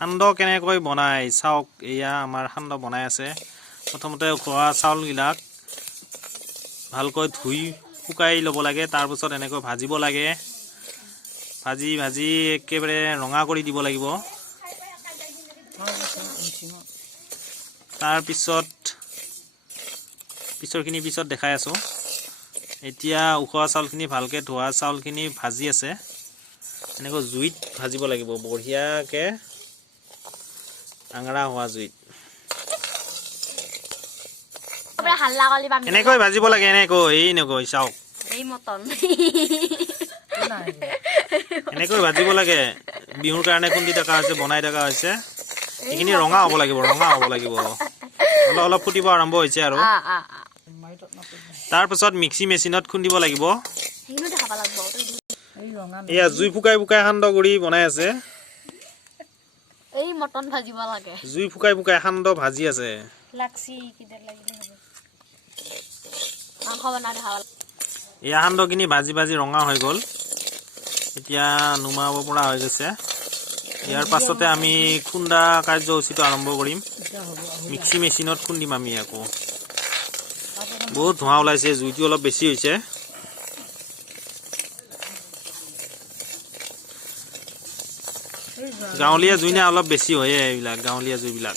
সান্দহ কেনেকৈ বনাই চাওক। এয়া আমাৰ সান্দহ বনাই আছে। প্ৰথমতে খোৱা চাউলবিলাক ভালকৈ ধুই শুকাই ল'ব লাগে। তাৰপিছত এনেকৈ ভাজিব লাগে। ভাজি ভাজি একেবাৰে ৰঙা কৰি দিব লাগিব। তাৰপিছত পিছৰখিনি পিছত দেখাই আছোঁ। এতিয়া উখোৱা চাউলখিনি ভালকৈ ধোৱা চাউলখিনি ভাজি আছে। এনেকৈ জুইত ভাজিব লাগিব, বঢ়িয়াকৈ আঙৰা হোৱা জুইত। এনেকৈ ভাজিব লাগে, এনেকৈ চাওক। এনেকৈ ভাজিব লাগে। বিহুৰ কাৰণে খুন্দি থকা হৈছে, বনাই থকা হৈছে। এইখিনি ৰঙা হ'ব লাগিব, ৰঙা হ'ব লাগিব। অলপ অলপ ফুটিব আৰম্ভ হৈছে আৰু তাৰপিছত মিক্সি মেচিনত খুন্দিব লাগিব। এয়া জুই ফুকাই ফুকাই সান্দহ গুড়ি বনাই আছে। জুই ফুকাই ফুকাই সান্দহ ভাজি আছে। এয়া সান্দহখিনি ভাজি ভাজি ৰঙা হৈ গ'ল। এতিয়া নুমাব পৰা হৈ গৈছে। ইয়াৰ পাছতে আমি খুন্দা কাৰ্যসূচীটো আৰম্ভ কৰিম। মিক্সি মেচিনত খুন্দিম আমি আকৌ। বহুত ধোঁৱা ওলাইছে, জুইটো অলপ বেছি হৈছে। গাঁৱলীয়া জুই না অলপ বেছি হয়ে এইবিলাক গাঁৱলীয়া জুইবিলাক।